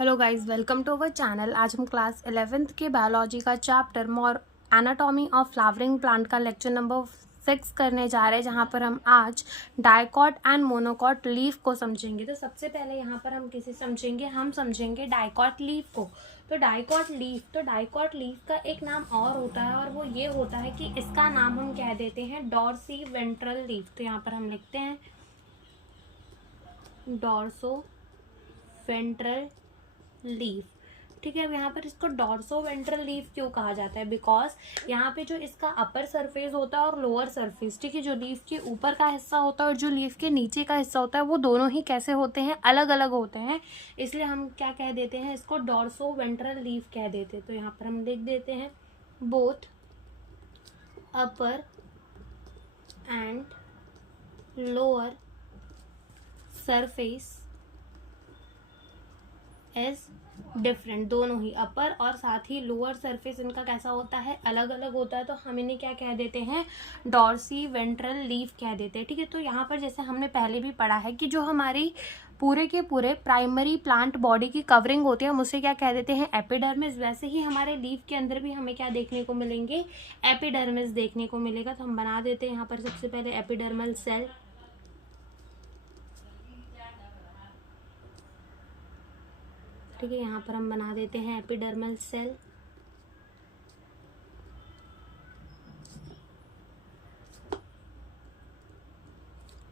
Hello guys, welcome to our channel. आज हम class 11th के बायोलॉजी का chapter more anatomy of flowering plant का लेक्चर नंबर 6 करने जा रहे हैं, जहां पर हम आज डाइकॉट एंड मोनोकॉट लीफ को समझेंगे। तो सबसे पहले यहां पर हम किसे समझेंगे? हम समझेंगे डाइकॉट लीफ को। तो डाइकॉट लीफ का एक नाम और होता है, और वो ये होता है कि इसका नाम हम कह देते हैं डॉर्सी वेंट्रल लीफ। तो यहाँ पर हम लिखते हैं डॉर्सो वेंट्रल लीफ। ठीक है, अब यहाँ पर इसको डॉर्सो वेंट्रल लीफ क्यों कहा जाता है? बिकॉज यहाँ पे जो इसका अपर सरफेस होता है और लोअर सरफेस, ठीक है, जो लीफ के ऊपर का हिस्सा होता है और जो लीफ के नीचे का हिस्सा होता है, वो दोनों ही कैसे होते हैं? अलग अलग होते हैं। इसलिए हम क्या कह देते हैं? इसको डॉर्सो वेंट्रल लीफ कह देते हैं। तो यहाँ पर हम लिख देते हैं both upper and lower surface is different. दोनों ही अपर और साथ ही लोअर सरफेस इनका कैसा होता है? अलग अलग होता है। तो हम इन्हें क्या कह देते हैं? डॉर्सी वेंट्रल लीफ कह देते हैं। ठीक है, तो यहाँ पर जैसे हमने पहले भी पढ़ा है कि जो हमारी पूरे के पूरे प्राइमरी प्लांट बॉडी की कवरिंग होती है, हम उसे क्या कह देते हैं? एपिडर्मिस। वैसे ही हमारे लीफ के अंदर भी हमें क्या देखने को मिलेंगे? एपिडर्मिस देखने को मिलेगा। तो हम बना देते हैं यहाँ पर सबसे पहले एपिडर्मल सेल। ठीक है, यहाँ पर हम बना देते हैं एपिडर्मल सेल।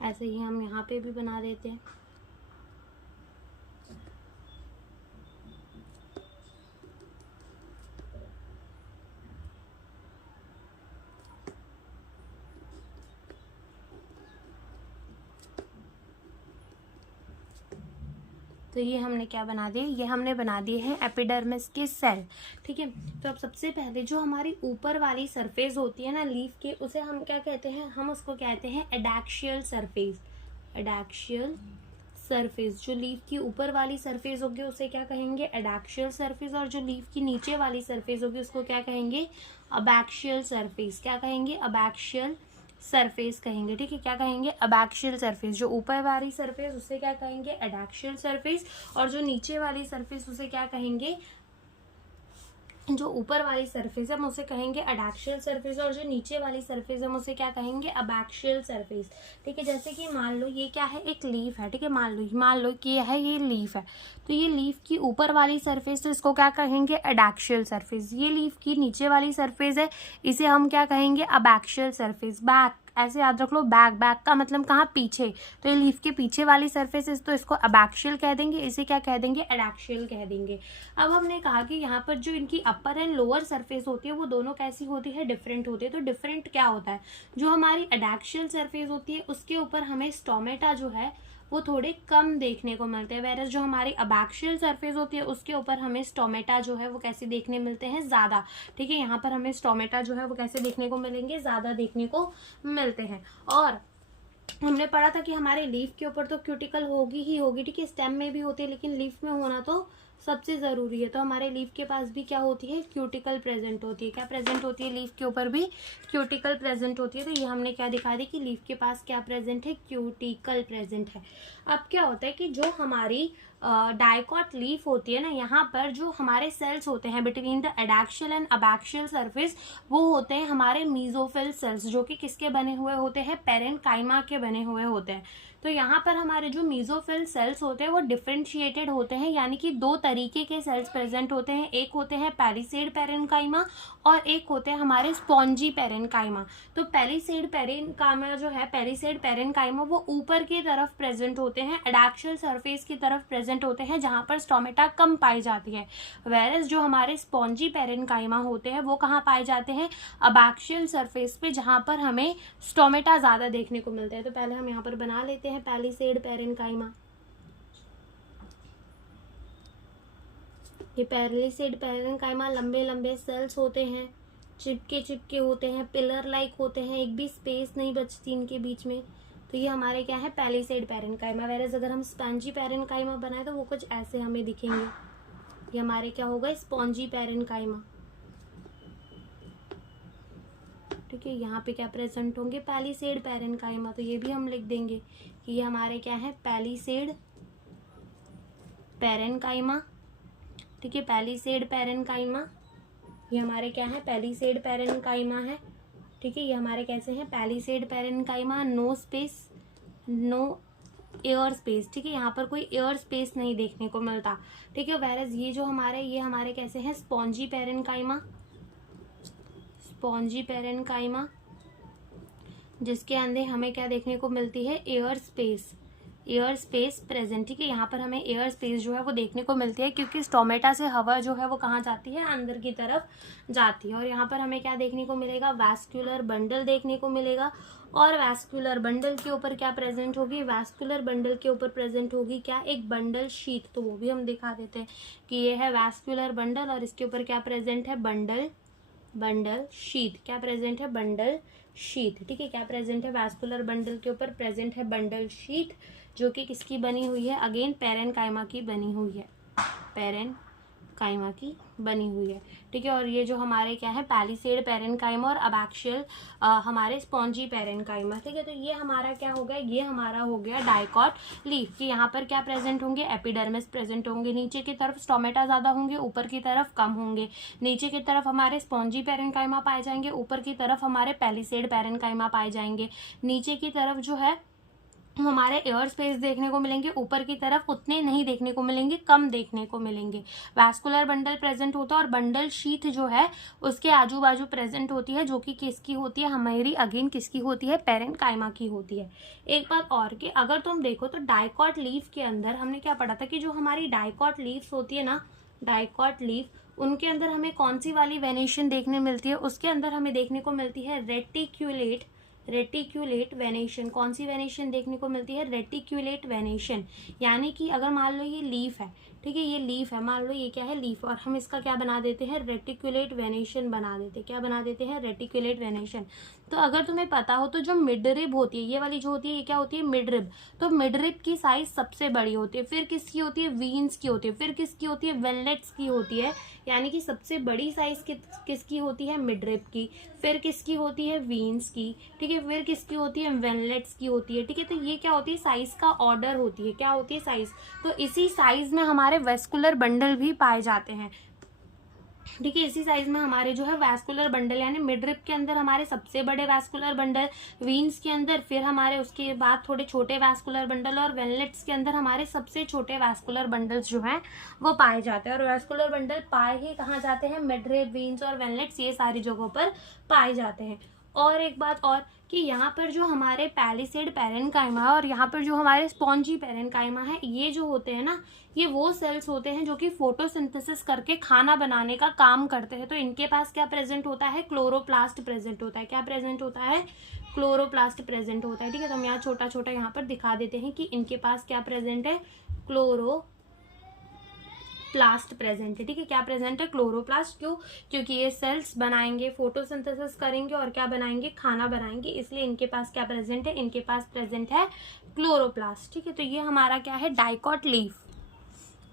ऐसे ही हम यहाँ पे भी बना देते हैं। तो ये हमने क्या बना दिए? ये हमने बना दिए हैं एपिडर्मिस के सेल। ठीक है, तो अब सबसे पहले जो हमारी ऊपर वाली सरफेस होती है ना लीफ के, उसे हम क्या कहते हैं? हम उसको कहते हैं एडैक्सियल सरफेस। एडैक्सियल सरफेस, जो लीफ की ऊपर वाली सरफेस होगी उसे क्या कहेंगे? Adaxial surface. और जो लीफ की नीचे वाली सरफेस होगी उसको क्या कहेंगे? Abaxial surface. क्या कहेंगे? अबैक्सियल सरफेस कहेंगे। ठीक है, क्या कहेंगे? Abaxial surface. जो ऊपर वाली सरफेस उसे क्या कहेंगे? Adaxial surface. और जो नीचे वाली सरफेस उसे क्या कहेंगे? जो ऊपर वाली सरफेस है हम उसे कहेंगे एडैक्सियल सरफेस, और जो नीचे वाली सरफेस हम उसे क्या कहेंगे? Abaxial surface. ठीक है, जैसे कि मान लो ये क्या है? एक लीफ है। ठीक है, मान लो कि यह है, ये लीफ है। तो ये लीफ की ऊपर वाली सरफेस, तो इसको क्या कहेंगे? Adaxial surface. ये लीफ की नीचे वाली सरफेस है, इसे हम क्या कहेंगे? Abaxial surface. बैक, ऐसे याद रख लो, बैक का मतलब कहाँ? पीछे। तो ये लीफ के पीछे वाली सरफेस, तो इसको अबैक्सियल कह देंगे, इसे क्या कह देंगे? एडैक्सियल कह देंगे। अब हमने कहा कि यहाँ पर जो इनकी अपर एंड लोअर सरफेस होती है वो दोनों कैसी होती है? डिफरेंट होती है। तो डिफरेंट क्या होता है? जो हमारी एडैक्सियल सरफेस होती है उसके ऊपर हमें स्टोमेटा जो है वो थोड़े कम देखने को मिलते हैं, वेरस जो हमारी अबैक्सियल सरफेस होती है उसके ऊपर हमें स्टोमेटा जो है वो कैसे देखने मिलते हैं? ज्यादा। ठीक है, यहाँ पर हमें स्टोमेटा जो है वो कैसे देखने को मिलेंगे? ज्यादा देखने को मिलते हैं। और हमने पढ़ा था कि हमारे लीफ के ऊपर तो क्यूटिकल होगी ही होगी। ठीक है, स्टेम में भी होती है, लेकिन लीफ में होना तो सबसे जरूरी है। तो हमारे लीफ के पास भी क्या होती है? क्यूटिकल प्रेजेंट होती है। क्या प्रेजेंट होती है? लीफ के ऊपर भी क्यूटिकल प्रेजेंट होती है। तो ये हमने क्या दिखा दी कि लीफ के पास क्या प्रेजेंट है? क्यूटिकल प्रेजेंट है। अब क्या होता है कि जो हमारी डाइकॉट लीफ होती है ना, यहाँ पर जो हमारे सेल्स होते हैं between the adaxial and abaxial surface, वो होते हैं हमारे मीजोफिल सेल्स, जो कि किसके बने हुए होते हैं? पेरेन्काइमा के बने हुए होते हैं। तो यहाँ पर हमारे जो मीजोफिल सेल्स होते हैं वो डिफरेंशिएटेड होते हैं, यानी कि दो तरीके के सेल्स प्रेजेंट होते हैं। एक होते हैं पैलिसेड पेरेन्काइमा और एक होते हैं हमारे स्पॉन्जी पेरेन्काइमा। तो पैलिसेड पेरेन्काइमा जो है, पैलिसेड पेरेन्काइमा, वो ऊपर की तरफ प्रेजेंट होते हैं, एडैक्सियल सरफेस की तरफ प्रेजेंट होते हैं, जहाँ पर स्टोमेटा कम पाई जाती है। वेरस जो हमारे स्पॉन्जी पेरेन्काइमा होते हैं वो कहाँ पाए जाते हैं? अबैक्सियल सरफेस पे, जहाँ पर हमें स्टोमेटा ज्यादा देखने को मिलता है। तो पहले हम यहाँ पर बना लेते हैं पैलिसेड पेरेन्काइमा। ये पैलिसेड पेरेन्काइमा लंबे लंबे सेल्स होते हैं, चिपके चिपके होते हैं, पिलर लाइक होते हैं, एक भी स्पेस नहीं बचती इनके बीच में। तो ये हमारे क्या है? Palisade parenchyma. वेरस अगर हम स्पॉन्जी पेरेन्काइमा बनाए तो वो कुछ ऐसे हमें दिखेंगे। ये हमारे क्या होगा? Spongy parenchyma. ठीक है, यहाँ पे क्या प्रेजेंट होंगे? Palisade parenchyma. तो ये भी हम लिख देंगे कि ये हमारे क्या है? Palisade parenchyma. ठीक है, पैलिसेड पैरेन्काइमा, ये हमारे क्या है, पैलिसेड पैरेन्काइमा है। ठीक है, ये हमारे कैसे हैं, palisade parenchyma, no space, no air space. ठीक है, यहाँ पर कोई एयर स्पेस नहीं देखने को मिलता। ठीक है, वैरस ये जो हमारे, ये हमारे कैसे हैं, स्पॉन्जी पैरेन्काइमा, स्पॉन्जी पैरेन्काइमा, जिसके अंदर हमें क्या देखने को मिलती है, air space, air space present. ठीक है, यहाँ पर हमें एयर स्पेस जो है वो देखने को मिलती है, क्योंकि स्टोमेटा से हवा जो है वो कहाँ जाती है, अंदर की तरफ जाती है। और यहाँ पर हमें क्या देखने को मिलेगा, वैस्कुलर बंडल देखने को मिलेगा। और वैस्कुलर बंडल के ऊपर क्या प्रेजेंट होगी, वैस्कुलर बंडल के ऊपर प्रेजेंट होगी क्या, एक बंडल शीट। तो वो भी हम दिखा देते हैं कि ये है वैस्कुलर बंडल, और इसके ऊपर क्या प्रेजेंट है, बंडल, बंडल शीट। क्या प्रेजेंट है, बंडल शीट। ठीक है, क्या प्रेजेंट है, वैस्कुलर बंडल के ऊपर प्रेजेंट है बंडल शीट, जो कि किसकी बनी हुई है, अगेन पैरेन्काइमा की बनी हुई है, पैरेन्काइमा की बनी हुई है। ठीक है, और ये जो हमारे क्या है, पैलिसेड पैरेन्काइमा और अबैक्सियल हमारे स्पॉन्जी पैरेन्काइमा। ठीक है, तो ये हमारा क्या हो गया, ये हमारा हो गया डाइकॉट लीफ कि यहाँ पर क्या प्रेजेंट होंगे, एपिडर्मिस प्रेजेंट होंगे, नीचे की तरफ स्टोमेटा ज़्यादा होंगे, ऊपर की तरफ कम होंगे। नीचे की तरफ हमारे स्पॉन्जी पैरेन्काइमा पाए जाएंगे, ऊपर की तरफ हमारे पैलिसेड पैरेन्काइमा पाए जाएंगे। नीचे की तरफ जो है हमारे एयर स्पेस देखने को मिलेंगे, ऊपर की तरफ उतने नहीं देखने को मिलेंगे, कम देखने को मिलेंगे। वैस्कुलर बंडल प्रेजेंट होता है और बंडल शीथ जो है उसके आजू बाजू प्रेजेंट होती है, जो कि किसकी होती है, हमारी अगेन किसकी होती है, पैरेन्काइमा की होती है। एक बात और कि अगर तुम देखो तो डाइकॉट लीफ के अंदर हमने क्या पढ़ा था कि जो हमारी डाइकॉट लीव्स होती है ना, डाइकॉट लीफ, उनके अंदर हमें कौन सी वाली वेनेशन देखने मिलती है, उसके अंदर हमें देखने को मिलती है रेटिक्यूलेट, रेटिक्यूलेट वेनेशन। कौन सी वेनेशन देखने को मिलती है, रेटिक्यूलेट वेनेशन। यानी कि अगर मान लो ये लीफ है, ठीक है, ये लीफ है, मान लो ये क्या है, लीफ, और हम इसका क्या बना देते हैं, रेटिक्यूलेट वेनेशन बना देते हैं। क्या बना देते हैं, रेटिक्यूलेट वेनेशन। तो अगर तुम्हें पता हो तो जो मिडरिब होती है, ये वाली जो होती है, ये क्या होती है, मिडरिब। तो मिडरिब की साइज सबसे बड़ी होती है, फिर किसकी होती है, वीन्स की होती है, फिर किसकी होती है, वेनलेट्स की होती है। यानी कि सबसे बड़ी साइज किसकी होती है, मिडरिब की, फिर किसकी होती है, वीन्स की। ठीक है, फिर किसकी होती है, वेनलेट्स की होती है। ठीक है, तो ये क्या होती है, साइज का ऑर्डर होती है, क्या होती है, साइज। तो इसी साइज में हमारे वेस्कुलर बंडल भी पाए जाते हैं। ठीक है, इसी साइज में हमारे जो है वैस्कुलर बंडल, यानी मिडरिब के अंदर हमारे सबसे बड़े वैस्कुलर बंडल, वीन्स के अंदर फिर हमारे उसके बाद थोड़े छोटे वैस्कुलर बंडल, और वेनलेट्स के अंदर हमारे सबसे छोटे वैस्कुलर बंडल्स जो हैं वो पाए जाते हैं। और वैस्कुलर बंडल पाए ही कहाँ जाते हैं, मिडरिब, वीन्स और वेनलेट्स, ये सारी जगहों पर पाए जाते हैं। और एक बात और कि यहाँ पर जो हमारे पैलिसेड पैरेन्काइमा है और यहाँ पर जो हमारे स्पॉन्जी पैरेन्काइमा है, ये जो होते हैं ना, ये वो सेल्स होते हैं जो कि फोटोसिंथेसिस करके खाना बनाने का काम करते हैं। तो इनके पास क्या प्रेजेंट होता है, क्लोरोप्लास्ट प्रेजेंट होता है। क्या प्रेजेंट होता है, क्लोरोप्लास्ट प्रेजेंट होता है। ठीक है, तो हम यहाँ छोटा छोटा यहाँ पर दिखा देते हैं कि इनके पास क्या प्रेजेंट है, क्लोरोप्लास्ट प्रेजेंट है। ठीक है, क्या प्रेजेंट है, क्लोरोप्लास्ट। क्यों, क्योंकि ये सेल्स बनाएंगे, फोटोसिंथेसिस करेंगे और क्या बनाएंगे, खाना बनाएंगे, इसलिए इनके पास क्या प्रेजेंट है, इनके पास प्रेजेंट है क्लोरोप्लास्ट। ठीक है, तो ये हमारा क्या है, डाइकॉट लीफ।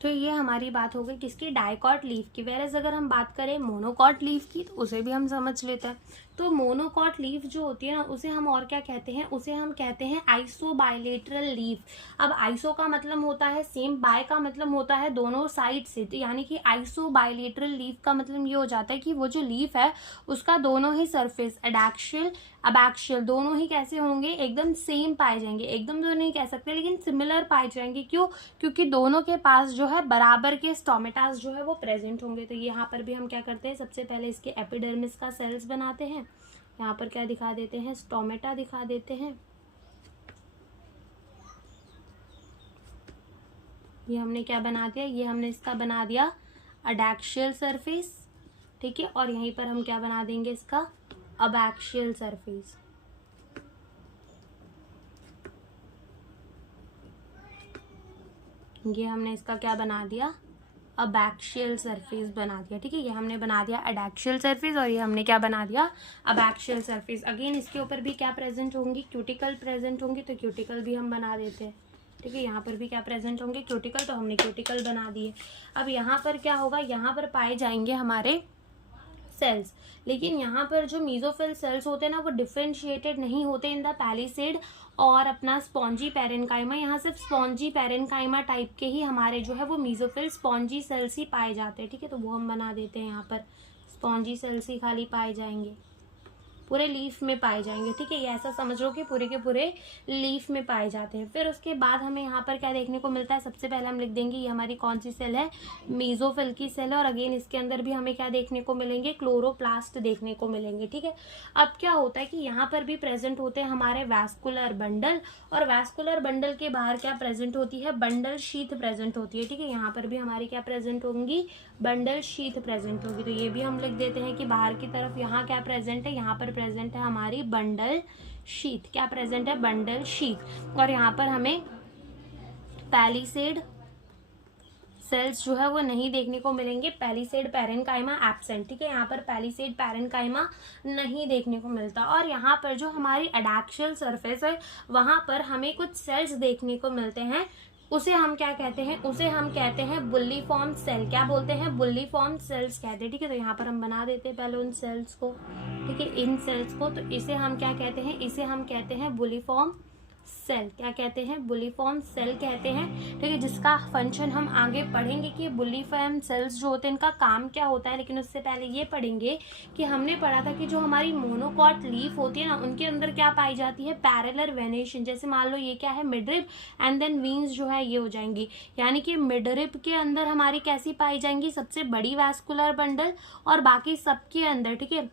तो ये हमारी बात हो गई किसकी, डाइकॉट लीफ की। वेरस अगर हम बात करें मोनोकॉट लीफ की, तो उसे भी हम समझ लेते हैं। तो मोनोकॉट लीफ जो होती है ना, उसे हम और क्या कहते हैं, उसे हम कहते हैं आइसोबाइलेटरल लीफ। अब आइसो का मतलब होता है सेम, बाय का मतलब होता है दोनों साइड से, तो यानी कि आइसोबाइलेटरल लीफ का मतलब ये हो जाता है कि वो जो लीफ है उसका दोनों ही सरफेस, एडैक्सियल अबैक्सियल, दोनों ही कैसे होंगे, एकदम सेम पाए जाएंगे। एकदम तो नहीं कह सकते, लेकिन सिमिलर पाए जाएंगे। क्यों, क्योंकि दोनों के पास जो है बराबर के स्टोमेटास जो है वो प्रेजेंट होंगे। तो यहाँ पर भी हम क्या करते हैं, सबसे पहले इसके एपिडर्मिस का सेल्स बनाते हैं। यहाँ पर क्या दिखा देते हैं, स्टोमेटा दिखा देते हैं। ये हमने क्या बना दिया, ये हमने इसका बना दिया अडैक्सियल सरफेस। ठीक है, और यहीं पर हम क्या बना देंगे, इसका अबैक्सियल सरफेस। ये हमने इसका क्या बना दिया, अबैक्सियल सरफेस बना दिया। ठीक है, ये हमने बना दिया अडैक्सियल सरफेस और ये हमने क्या बना दिया, अबैक्सियल सरफेस। अगेन इसके ऊपर भी क्या प्रेजेंट होंगी, क्यूटिकल प्रेजेंट होंगी, तो क्यूटिकल भी हम बना देते हैं। ठीक है, यहाँ पर भी क्या प्रेजेंट होंगे, क्यूटिकल, तो हमने क्यूटिकल बना दिए। अब यहाँ पर क्या होगा, यहाँ पर पाए जाएंगे हमारे सेल्स। लेकिन यहाँ पर जो मीजोफिल सेल्स होते हैं ना वो डिफरेंशिएटेड नहीं होते इन द पैलिसेड और अपना स्पॉन्जी पैरेन्काइमा। यहाँ सिर्फ स्पॉन्जी पैरेन्काइमा टाइप के ही हमारे जो है वो मीजोफिल स्पॉन्जी सेल्स ही पाए जाते हैं। ठीक है, तो वो हम बना देते हैं, यहाँ पर स्पॉन्जी सेल्स ही खाली पाए जाएंगे, पूरे लीफ में पाए जाएंगे। ठीक है, ये ऐसा समझ लो कि पूरे के पूरे लीफ में पाए जाते हैं। फिर उसके बाद हमें यहाँ पर क्या देखने को मिलता है, सबसे पहले हम लिख देंगे ये हमारी कौन सी सेल है, मीजोफिल की सेल है। और अगेन इसके अंदर भी हमें क्या देखने को मिलेंगे, क्लोरोप्लास्ट देखने को मिलेंगे। ठीक है, अब क्या होता है कि यहाँ पर भी प्रेजेंट होते हैं हमारे वैस्कुलर बंडल, और वैस्कुलर बंडल के बाहर क्या प्रेजेंट होती है, बंडल शीथ प्रेजेंट होती है। ठीक है, यहाँ पर भी हमारी क्या प्रेजेंट होंगी, बंडल शीथ प्रेजेंट होगी। तो ये भी हम लिख देते हैं कि बाहर की तरफ यहाँ क्या प्रेजेंट है, यहाँ पर प्रेजेंट है हमारी बंडल शीथ। क्या प्रेजेंट है, बंडल शीथ। और यहाँ पर हमें पैलिसेड सेल्स जो है वो नहीं देखने को मिलेंगे, पैलिसेड पैरेन्काइमा एब्सेंट। ठीक है, यहाँ पर पैलिसेड पैरेन्काइमा नहीं देखने को मिलता। और यहाँ पर जो हमारी एडैक्सियल सरफेस है वहां पर हमें कुछ सेल्स देखने को मिलते हैं, उसे हम क्या कहते हैं, उसे हम कहते हैं बुल्लीफॉर्म सेल। क्या बोलते हैं, बुल्लीफॉर्म सेल्स कहते हैं। ठीक है, तो यहाँ पर हम बना देते हैं पहले उन सेल्स को। ठीक है, इन सेल्स को, तो इसे हम क्या कहते हैं, इसे हम कहते हैं बुल्लीफॉर्म सेल। क्या कहते हैं, बुल्लीफॉर्म सेल कहते हैं। ठीक है, जिसका फंक्शन हम आगे पढ़ेंगे कि बुल्लीफॉर्म सेल्स जो होते हैं इनका काम क्या होता है। लेकिन उससे पहले ये पढ़ेंगे कि हमने पढ़ा था कि जो हमारी मोनोकॉट लीफ होती है ना, उनके अंदर क्या पाई जाती है, पैरेलल वेनेशन। जैसे मान लो ये क्या है, मिडरिब, एंड देन वीन्स जो है ये हो जाएंगी। यानी कि मिडरिब के अंदर हमारी कैसी पाई जाएंगी, सबसे बड़ी वैस्कुलर बंडल, और बाकी सबके अंदर, ठीक है,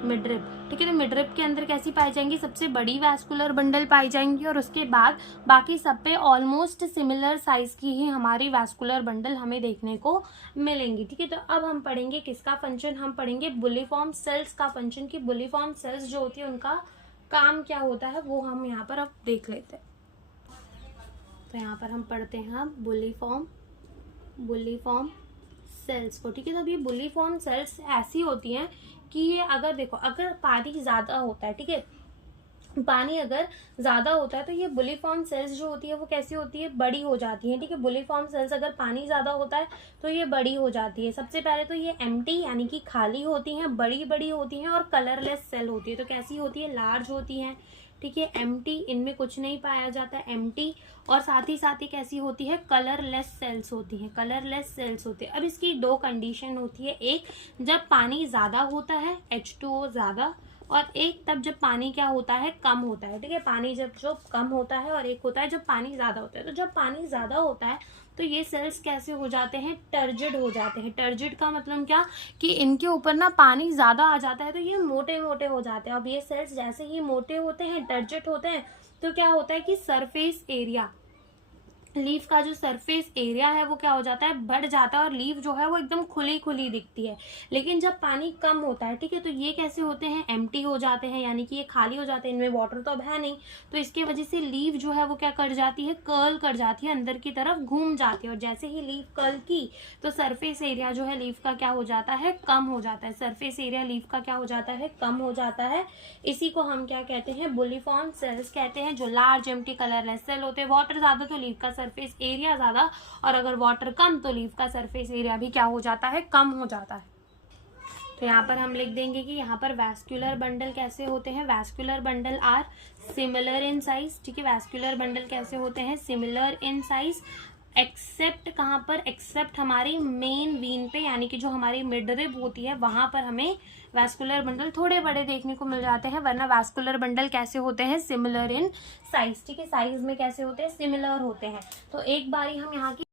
मिडरिब। ठीक है, तो मिडरिब के अंदर कैसी पाई जाएंगी, सबसे बड़ी वैस्कुलर बंडल पाई जाएंगी, और उसके बाद बाकी सब पे ऑलमोस्ट सिमिलर साइज की ही हमारी वैस्कुलर बंडल हमें देखने को मिलेंगी। ठीक है, तो अब हम पढ़ेंगे किसका फंक्शन, हम पढ़ेंगे बुल्लीफॉर्म सेल्स का फंक्शन, कि बुल्लीफॉर्म सेल्स जो होती है उनका काम क्या होता है वो हम यहाँ पर अब देख लेते हैं। तो यहाँ पर हम पढ़ते हैं अब बुल्लीफॉर्म सेल्स को। ठीक है, तो अभी बुल्लीफॉर्म सेल्स ऐसी होती हैं कि ये अगर देखो, अगर पानी ज़्यादा होता है, ठीक है, पानी अगर ज़्यादा होता है तो ये बुल्लीफॉर्म सेल्स जो होती है वो कैसी होती है, बड़ी हो जाती है। ठीक है, बुल्लीफॉर्म सेल्स अगर पानी ज़्यादा होता है तो ये बड़ी हो जाती है। सबसे पहले तो ये एम्प्टी यानी कि खाली होती हैं, बड़ी बड़ी होती हैं, और कलरलेस सेल होती है। तो कैसी होती है, लार्ज होती हैं। ठीक है, एम्प्टी, इनमें कुछ नहीं पाया जाता है, एम्प्टी। और साथ ही कैसी होती है, कलरलेस सेल्स होती हैं, कलरलेस सेल्स होती है। अब इसकी दो कंडीशन होती है, एक जब पानी ज़्यादा होता है, H2O ज़्यादा, और एक तब जब पानी क्या होता है, कम होता है। ठीक है, पानी जब जो कम होता है, और एक होता है जब पानी ज़्यादा होता है। तो जब पानी ज़्यादा होता है तो ये सेल्स कैसे हो जाते हैं, टर्जिड हो जाते हैं। टर्जिड का मतलब क्या, कि इनके ऊपर ना पानी ज़्यादा आ जाता है तो ये मोटे मोटे हो जाते हैं। अब ये सेल्स जैसे ही मोटे होते हैं, टर्जिड होते हैं, तो क्या होता है कि सरफेस एरिया, लीफ का जो सरफेस एरिया है वो क्या हो जाता है, बढ़ जाता है, और लीफ जो है वो एकदम खुली खुली दिखती है। लेकिन जब पानी कम होता है, ठीक है, तो ये कैसे होते हैं, एम्प्टी हो जाते हैं, यानी कि ये खाली हो जाते हैं, इनमें वाटर तो अब है नहीं। तो इसके वजह से लीफ जो है वो क्या कर जाती है, कर्ल कर जाती है, अंदर की तरफ घूम जाती है। और जैसे ही लीफ कर्ल की तो सरफेस एरिया जो है लीफ का क्या हो जाता है, कम हो जाता है। सरफेस एरिया लीफ का क्या हो जाता है, कम हो जाता है। इसी को हम क्या कहते हैं, बुल्लीफॉर्म सेल्स कहते हैं, जो लार्ज एम्प्टी कलरलेस सेल होते हैं। वाटर ज्यादा तो लीफ का सरफेस एरिया ज्यादा, और अगर वाटर कम तो लीफ का सरफेस एरिया भी क्या हो जाता है, कम हो जाता है। तो यहाँ पर हम लिख देंगे कि यहाँ पर वैस्कुलर बंडल कैसे होते हैं, vascular bundle are similar in size. ठीक है, वैस्कुलर बंडल कैसे होते हैं, सिमिलर इन साइज, एक्सेप्ट कहाँ पर, एक्सेप्ट हमारी मेन वीन पे, यानी कि जो हमारी मिडरिब होती है वहां पर हमें वैस्कुलर बंडल थोड़े बड़े देखने को मिल जाते हैं, वरना वैस्कुलर बंडल कैसे होते हैं, सिमिलर इन साइज। ठीक है, साइज में कैसे होते हैं, सिमिलर होते हैं। तो एक बारी हम यहाँ की